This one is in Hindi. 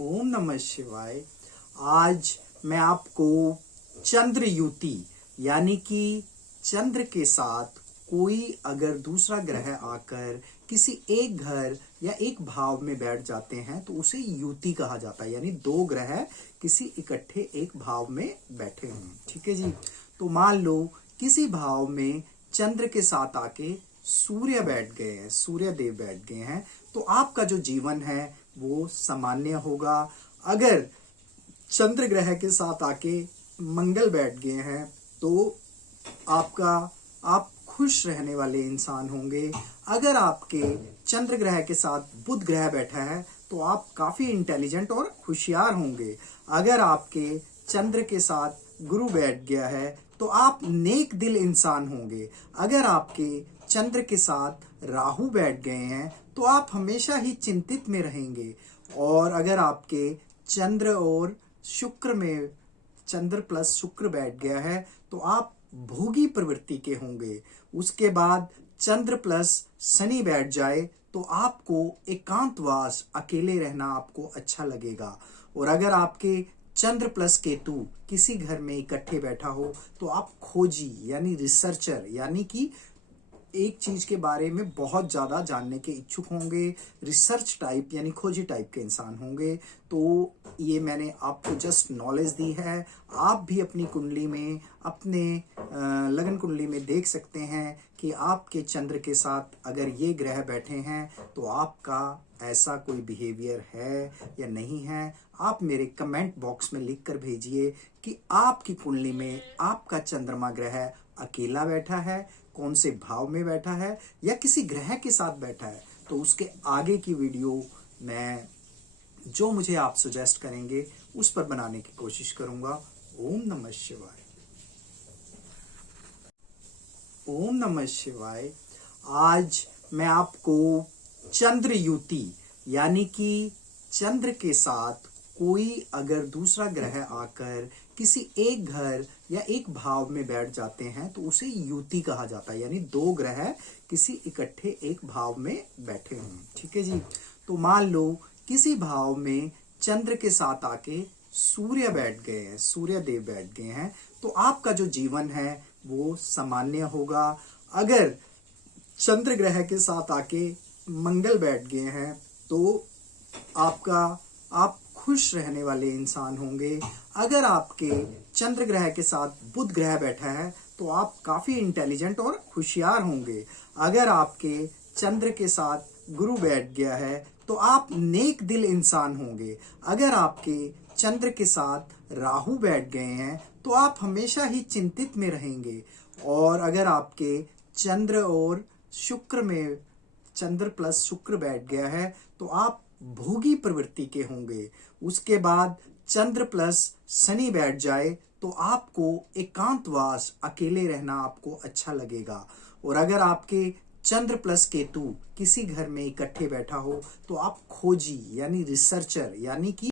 ओम नमः शिवाय। आज मैं आपको चंद्र युति यानी कि चंद्र के साथ कोई अगर दूसरा ग्रह आकर किसी एक घर या एक भाव में बैठ जाते हैं तो उसे युति कहा जाता है। यानी दो ग्रह किसी इकट्ठे एक भाव में बैठे हों। ठीक है जी। तो मान लो किसी भाव में चंद्र के साथ आके सूर्य बैठ गए हैं, सूर्य देव बैठ गए हैं, तो आपका जो जीवन है वो सामान्य होगा। अगर चंद्र ग्रह के साथ आके मंगल बैठ गए हैं तो आप खुश रहने वाले इंसान होंगे। अगर आपके चंद्र ग्रह के साथ बुध ग्रह बैठा है तो आप काफी इंटेलिजेंट और होशियार होंगे। अगर आपके चंद्र के साथ गुरु बैठ गया है तो आप नेक दिल इंसान होंगे। अगर आपके चंद्र के साथ राहु बैठ गए हैं तो आप हमेशा ही चिंतित में रहेंगे। और अगर आपके चंद्र और शुक्र में चंद्र प्लस शुक्र बैठ गया है तो आप भोगी प्रवृत्ति के होंगे। उसके बाद चंद्र प्लस शनि बैठ जाए तो आपको एकांतवास अकेले रहना आपको अच्छा लगेगा। और अगर आपके चंद्र प्लस केतु किसी घर में इकट्ठे बैठा हो तो आप खोजी यानी रिसर्चर यानी कि एक चीज के बारे में बहुत ज्यादा जानने के इच्छुक होंगे। रिसर्च टाइप यानी खोजी टाइप के इंसान होंगे। तो ये मैंने आपको जस्ट नॉलेज दी है। आप भी अपनी कुंडली में अपने लगन कुंडली में देख सकते हैं कि आपके चंद्र के साथ अगर ये ग्रह बैठे हैं तो आपका ऐसा कोई बिहेवियर है या नहीं है। आप मेरे कमेंट बॉक्स में लिख कर भेजिए कि आपकी कुंडली में आपका चंद्रमा ग्रह अकेला बैठा है, कौन से भाव में बैठा है या किसी ग्रह के साथ बैठा है। तो उसके आगे की वीडियो मैं जो मुझे आप सजेस्ट करेंगे उस पर बनाने की कोशिश करूंगा। ओम नमः शिवाय। ओम नमः शिवाय। आज मैं आपको चंद्र युति यानी कि चंद्र के साथ कोई अगर दूसरा ग्रह आकर किसी एक घर या एक भाव में बैठ जाते हैं तो उसे युति कहा जाता है। यानी दो ग्रह किसी इकट्ठे एक भाव में बैठे हों। ठीक है जी। तो मान लो किसी भाव में चंद्र के साथ आके सूर्य बैठ गए हैं, सूर्य देव बैठ गए हैं, तो आपका जो जीवन है वो सामान्य होगा। अगर चंद्र ग्रह के साथ आके मंगल बैठ गए हैं तो आप खुश रहने वाले इंसान होंगे। अगर आपके चंद्र ग्रह के साथ बुध ग्रह बैठा है तो आप काफी इंटेलिजेंट और होशियार होंगे। अगर आपके चंद्र के साथ गुरु बैठ गया है तो आप नेक दिल इंसान होंगे। अगर आपके चंद्र के साथ राहु बैठ गए हैं तो आप हमेशा ही चिंतित में रहेंगे। और अगर आपके चंद्र और शुक्र में चंद्र प्लस शुक्र बैठ गया है तो आप भोगी प्रवृत्ति के होंगे। उसके बाद चंद्र प्लस शनि बैठ जाए तो आपको एकांतवास अकेले रहना आपको अच्छा लगेगा। और अगर आपके चंद्र प्लस केतु किसी घर में इकट्ठे बैठा हो तो आप खोजी यानी रिसर्चर यानी कि